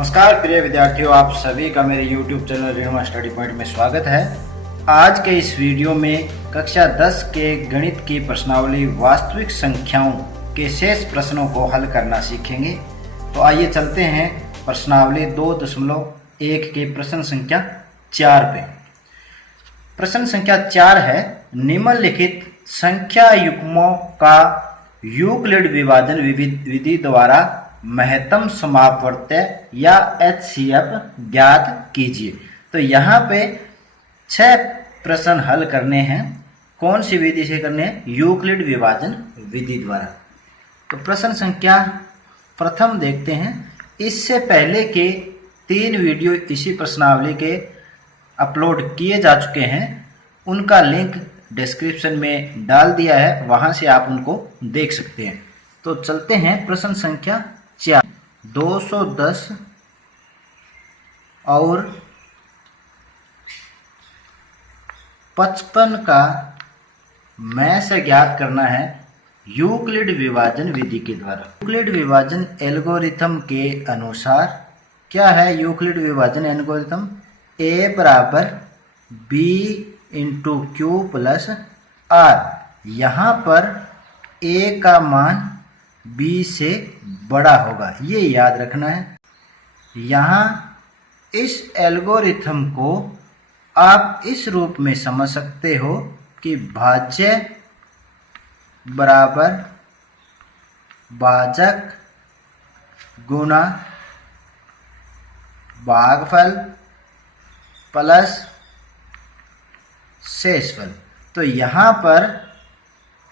नमस्कार प्रिय विद्यार्थियों, आप सभी का मेरे YouTube चैनल ऋणमा स्टडी पॉइंट में स्वागत है। आज के इस वीडियो में कक्षा 10 के गणित की प्रश्नावली वास्तविक संख्याओं के शेष प्रश्नों को हल करना सीखेंगे। तो आइए चलते हैं प्रश्नावली 2.1 के प्रश्न संख्या 4 पे। प्रश्न संख्या 4 है, निम्नलिखित संख्या युग्मों का यूक्लिड विभाजन विधि द्वारा महत्तम समापवर्त्य या HCF ज्ञात कीजिए। तो यहाँ पे 6 प्रश्न हल करने हैं। कौन सी विधि से करने हैं? यूक्लिड विभाजन विधि द्वारा। तो प्रश्न संख्या प्रथम देखते हैं। इससे पहले के 3 वीडियो इसी प्रश्नावली के अपलोड किए जा चुके हैं, उनका लिंक डिस्क्रिप्शन में डाल दिया है, वहां से आप उनको देख सकते हैं। तो चलते हैं प्रश्न संख्या 4। 210 और 55 का मैं से ज्ञात करना है यूक्लिड विभाजन विधि के द्वारा। यूक्लिड विभाजन एल्गोरिथम के अनुसार क्या है? यूक्लिड विभाजन एल्गोरिथम A बराबर B into Q plus R। यहाँ पर A का मान B से बड़ा होगा, ये याद रखना है। यहाँ इस एल्गोरिथम को आप इस रूप में समझ सकते हो कि भाज्य बराबर भाजक गुना भागफल प्लस शेषफल। तो यहाँ पर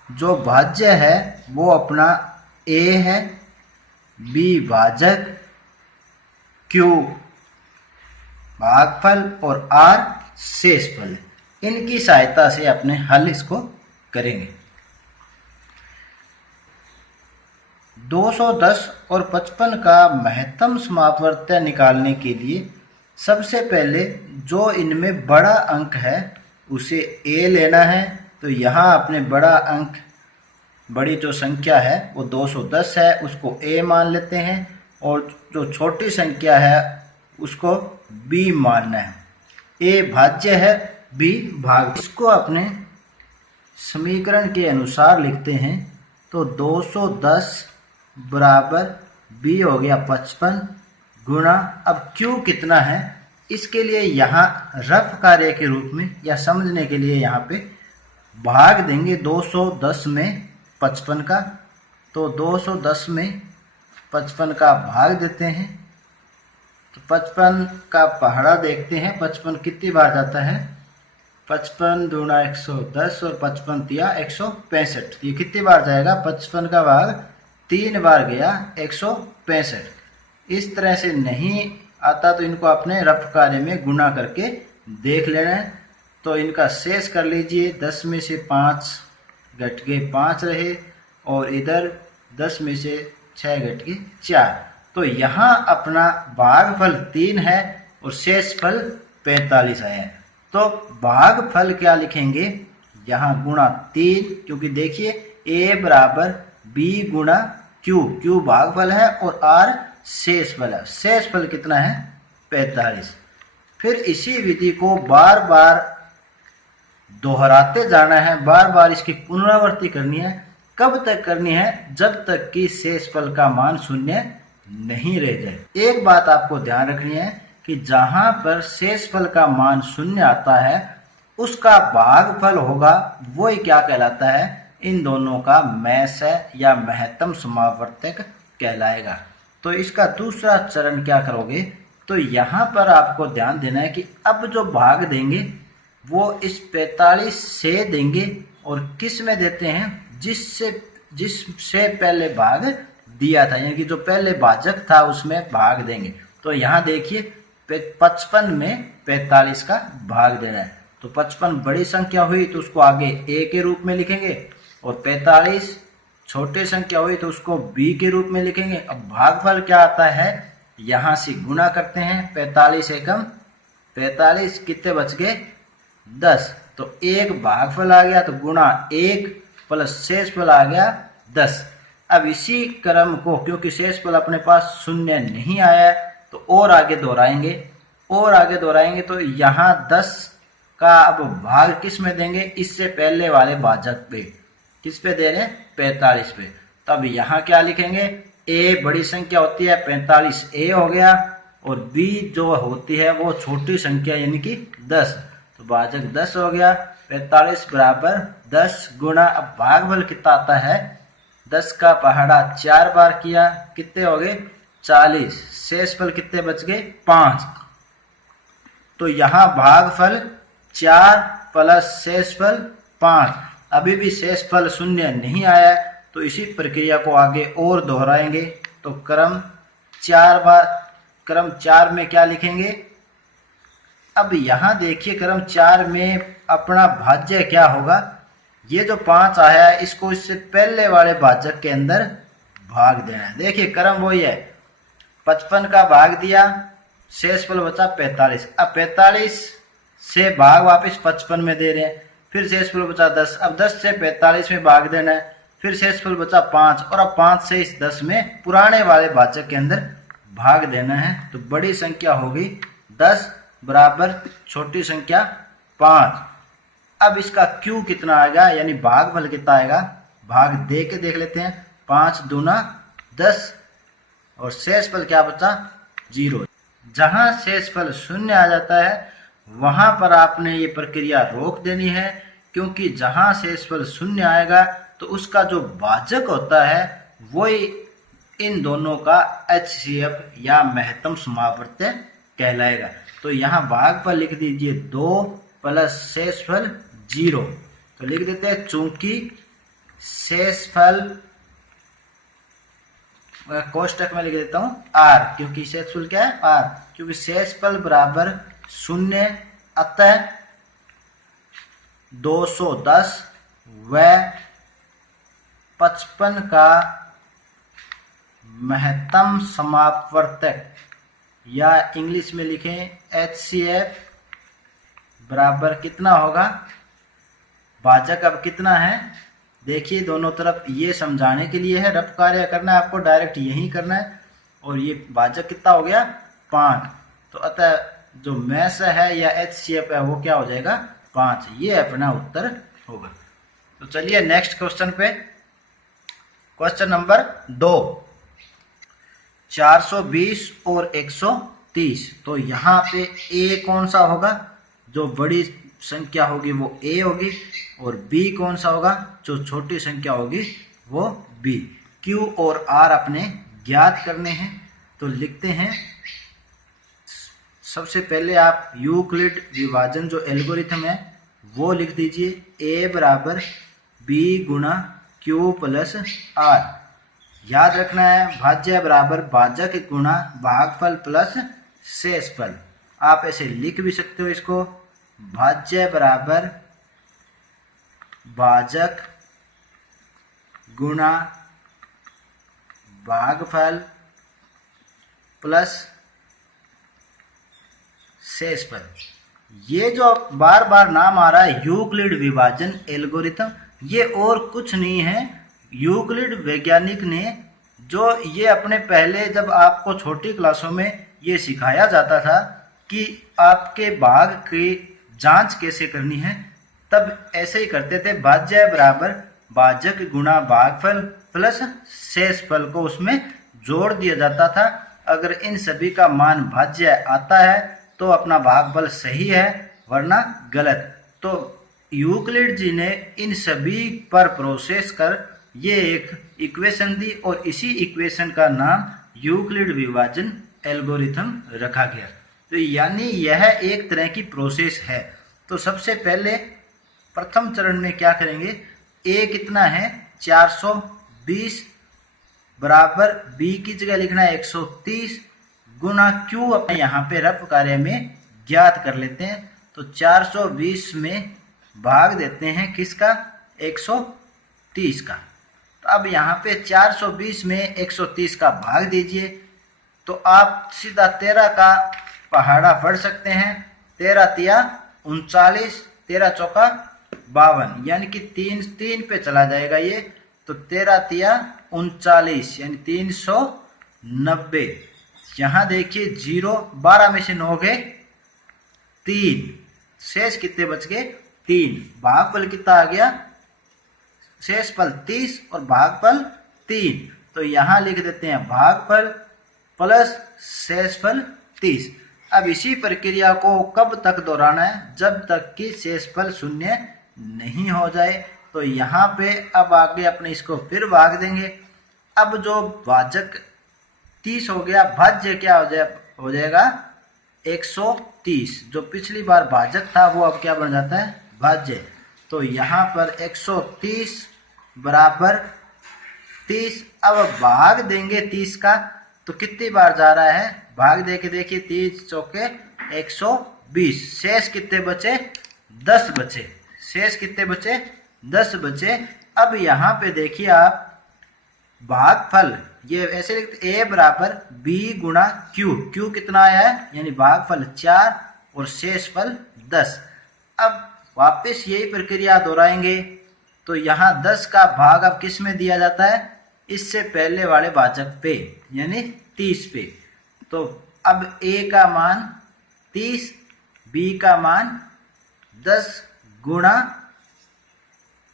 जो भाज्य है वो अपना A है, B भाजक, Q भागफल और R शेषफल। इनकी सहायता से अपने हल इसको करेंगे। 210 और 55 का महत्तम समापवर्त्य निकालने के लिए सबसे पहले जो इनमें बड़ा अंक है उसे A लेना है। तो यहाँ अपने बड़ा अंक, बड़ी जो संख्या है वो 210 है, उसको A मान लेते हैं, और जो छोटी संख्या है उसको B मानना है। A भाज्य है, B भाग। इसको अपने समीकरण के अनुसार लिखते हैं। तो 210 बराबर B हो गया 55 गुणा, अब Q कितना है इसके लिए यहाँ रफ कार्य के रूप में या समझने के लिए यहाँ पे भाग देंगे 210 में 55 का। तो 210 में 55 का भाग देते हैं। तो 55 का पहाड़ा देखते हैं, 55 कितनी बार जाता है? 55 दूना 110 और 55 तिया 165। ये कितनी बार जाएगा? 55 का भाग 3 बार गया, 165। इस तरह से नहीं आता तो इनको अपने रफ कार्य में गुना करके देख लेना है। तो इनका शेष कर लीजिए। 10 में से 5 घट के 5 रहे, और इधर 10 में से 6 घट के 4। तो यहाँ अपना भागफल 3 है और शेषफल 45 है। तो भागफल क्या लिखेंगे? यहाँ गुणा 3, क्योंकि देखिए A बराबर B गुणा Q भागफल है और R शेषफल है। शेषफल कितना है? 45। फिर इसी विधि को बार बार दोहराते जाना है, बार बार इसकी पुनरावृत्ति करनी है। कब तक करनी है? जब तक कि शेषफल का मान 0 नहीं रह जाए। एक बात आपको ध्यान रखनी है कि जहां पर शेषफल का मान 0 आता है उसका भागफल होगा, वो ही क्या कहलाता है? इन दोनों का मैस्य या महत्तम समापवर्तक कहलाएगा। तो इसका दूसरा चरण क्या करोगे? तो यहाँ पर आपको ध्यान देना है कि अब जो भाग देंगे वो इस 45 से देंगे, और किस में देते हैं? जिससे पहले भाग दिया था, यानी कि जो पहले भाजक था उसमें भाग देंगे। तो यहाँ देखिए 55 में 45 का भाग देना है। तो 55 बड़ी संख्या हुई तो उसको आगे A के रूप में लिखेंगे, और 45 छोटी संख्या हुई तो उसको B के रूप में लिखेंगे। अब भागफल क्या आता है? यहाँ से गुणा करते हैं। 45 एकम 45, कितने बच गए? 10। तो 1 भागफल आ गया, तो गुणा 1 प्लस शेषफल आ गया 10। अब इसी क्रम को, क्योंकि शेषफल अपने पास 0 नहीं आया तो और आगे दोहराएंगे, और आगे दोहराएंगे तो यहाँ 10 का अब भाग किस में देंगे, इससे पहले वाले भाजक पे। किस पे दे रहे हैं, 45 पे। तो अब यहाँ क्या लिखेंगे, ए बड़ी संख्या होती है 45 ए हो गया, और बी जो होती है वो छोटी संख्या यानी कि 10, तो भाजक 10 हो गया। 45 बराबर 10 गुणा, अब भागफल कितना आता है, 10 का पहाड़ा 4 बार किया, कितने हो गए 40, शेषफल कितने बच गए 5। तो यहाँ भागफल 4 प्लस शेषफल 5, अभी भी शेषफल 0 नहीं आया, तो इसी प्रक्रिया को आगे और दोहराएंगे। तो क्रम 4 में क्या लिखेंगे, अब यहाँ देखिए क्रम 4 में अपना भाज्य क्या होगा, ये जो 5 आया है इसको इससे पहले वाले भाजक के अंदर भाग देना है। देखिए क्रम वही है, 55 का भाग दिया, शेषफल बचा 45, अब 45 से भाग वापस 55 में दे रहे हैं, फिर शेषफल बचा 10, अब 10 से 45 में भाग देना है, फिर शेषफल बचा 5, और अब 5 से इस 10 में पुराने वाले भाजक के अंदर भाग देना है। तो बड़ी संख्या होगी 10 बराबर छोटी संख्या 5। अब इसका क्यू कितना आएगा, यानी भागफल कितना आएगा, भाग दे के देख लेते हैं, 5 दूना 10, और शेषफल क्या बचा 0। जहां शेषफल 0 आ जाता है वहां पर आपने ये प्रक्रिया रोक देनी है, क्योंकि जहां शेषफल 0 आएगा तो उसका जो भाजक होता है वो इन दोनों का HCF या महत्तम समावर्त्य कहलाएगा। तो यहाँ भागफल लिख दीजिए 2 प्लस शेषफल 0, तो लिख देते हैं चूंकि शेषफल, कोष्टक में लिख देता हूं R, क्योंकि शेषफल क्या है R, क्योंकि शेषफल बराबर 0, अतः 210 व 55 का महत्तम समापवर्तक, या इंग्लिश में लिखें HCF बराबर कितना होगा, भाजक अब कितना है, देखिए दोनों तरफ ये समझाने के लिए है, रफ कार्य करना है आपको, डायरेक्ट यही करना है, और ये भाजक कितना हो गया 5, तो अतः जो मैस है या HCF है वो क्या हो जाएगा 5, ये अपना उत्तर होगा। तो चलिए नेक्स्ट क्वेश्चन पे, क्वेश्चन नंबर 2, 420 और 130, तो यहाँ पे A कौन सा होगा, जो बड़ी संख्या होगी वो A होगी, और B कौन सा होगा, जो छोटी संख्या होगी वो B। Q और R अपने ज्ञात करने हैं, तो लिखते हैं, सबसे पहले आप यूक्लिड विभाजन जो एल्गोरिथम है वो लिख दीजिए, A बराबर B गुणा Q प्लस R। याद रखना है भाज्य बराबर भाजक गुणा भागफल प्लस शेषफल। आप ऐसे लिख भी सकते हो इसको, भाज्य बराबर भाजक गुणा भागफल प्लस शेषफल। ये जो बार बार नाम आ रहा है यूक्लिड विभाजन एल्गोरिथम, ये और कुछ नहीं है, यूक्लिड वैज्ञानिक ने जो ये अपने पहले जब आपको छोटी क्लासों में ये सिखाया जाता था कि आपके भाग की जांच कैसे करनी है, तब ऐसे ही करते थे, भाज्य बराबर भाजक गुणा भागफल प्लस शेषफल को उसमें जोड़ दिया जाता था। अगर इन सभी का मान भाज्य आता है तो अपना भागफल सही है, वरना गलत। तो यूक्लिड जी ने इन सभी पर प्रोसेस कर ये एक इक्वेशन दी, और इसी इक्वेशन का नाम यूक्लिड विभाजन एल्गोरिथम रखा गया। तो यानी यह एक तरह की प्रोसेस है। तो सबसे पहले प्रथम चरण में क्या करेंगे, ए कितना है 420 बराबर बी की जगह लिखना है 130 गुणा क्यू, अपने यहाँ पे रफ कार्य में ज्ञात कर लेते हैं। तो 420 में भाग देते हैं किसका, 130 का। तो अब यहाँ पे 420 में 130 का भाग दीजिए, तो आप सीधा 13 का पहाड़ा पढ़ सकते हैं, 13 तिया 39, 13 चौका 52, यानी कि 3 पे चला जाएगा ये, तो 13 तिया 39 यानी 390। यहाँ देखिए 0, 12 में से 9 गए 3, शेष कितने बच गए 3। भागफल कितना आ गया, शेषफल 30 और भागफल 3। तो यहाँ लिख देते हैं भागफल प्लस शेषफल 30। अब इसी प्रक्रिया को कब तक दोहराना है, जब तक कि शेषफल शून्य नहीं हो जाए। तो यहाँ पे अब आगे अपने इसको फिर भाग देंगे। अब जो भाजक 30 हो गया, भाज्य क्या हो जाएगा 130। जो पिछली बार भाजक था वो अब क्या बन जाता है भाज्य। तो यहाँ पर 130 बराबर 30। अब भाग देंगे 30 का, तो कितनी बार जा रहा है, भाग दे के देखिए 30 चौके 120। शेष कितने बचे 10 बचे। शेष कितने बचे 10 बचे। अब यहाँ पे देखिए आप भागफल ये ऐसे लिखते a बराबर b गुणा q। q कितना आया है, यानी भागफल 4 और शेषफल 10। अब वापस यही प्रक्रिया दोहराएंगे। तो यहाँ 10 का भाग अब किस में दिया जाता है, इससे पहले वाले भाजक पे, यानी 30 पे। तो अब a का मान 30, b का मान 10 गुणा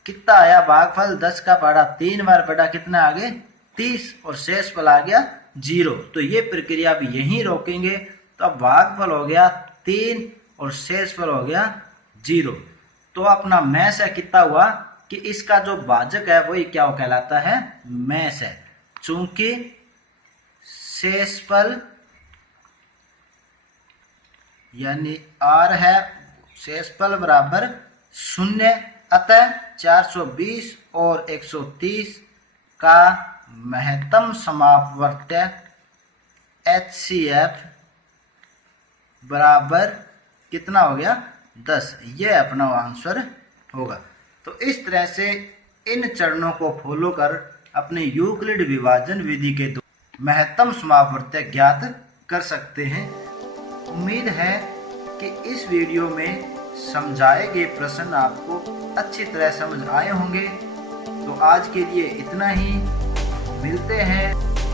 कितना आया भागफल 10 का पढ़ा 3 बार पढ़ा, कितना आगे 30 और शेषफल आ गया 0। तो ये प्रक्रिया भी यहीं रोकेंगे। तो अब भागफल हो गया 3 और शेषफल हो गया 0। तो अपना मैस है कितना हुआ कि इसका जो भाजक है वही क्या कहलाता है मैस है। चूंकि शेषफल यानी r है, शेषफल बराबर 0, अतः 420 और 130 का महत्तम समापवर्त्य HCF बराबर कितना हो गया 10। ये अपना आंसर होगा। तो इस तरह से इन चरणों को फॉलो कर अपने यूक्लिड विभाजन विधि के महत्तम समापवर्त्य ज्ञात कर सकते हैं। उम्मीद है कि इस वीडियो में समझाए गए प्रश्न आपको अच्छी तरह समझ आए होंगे। तो आज के लिए इतना ही, मिलते हैं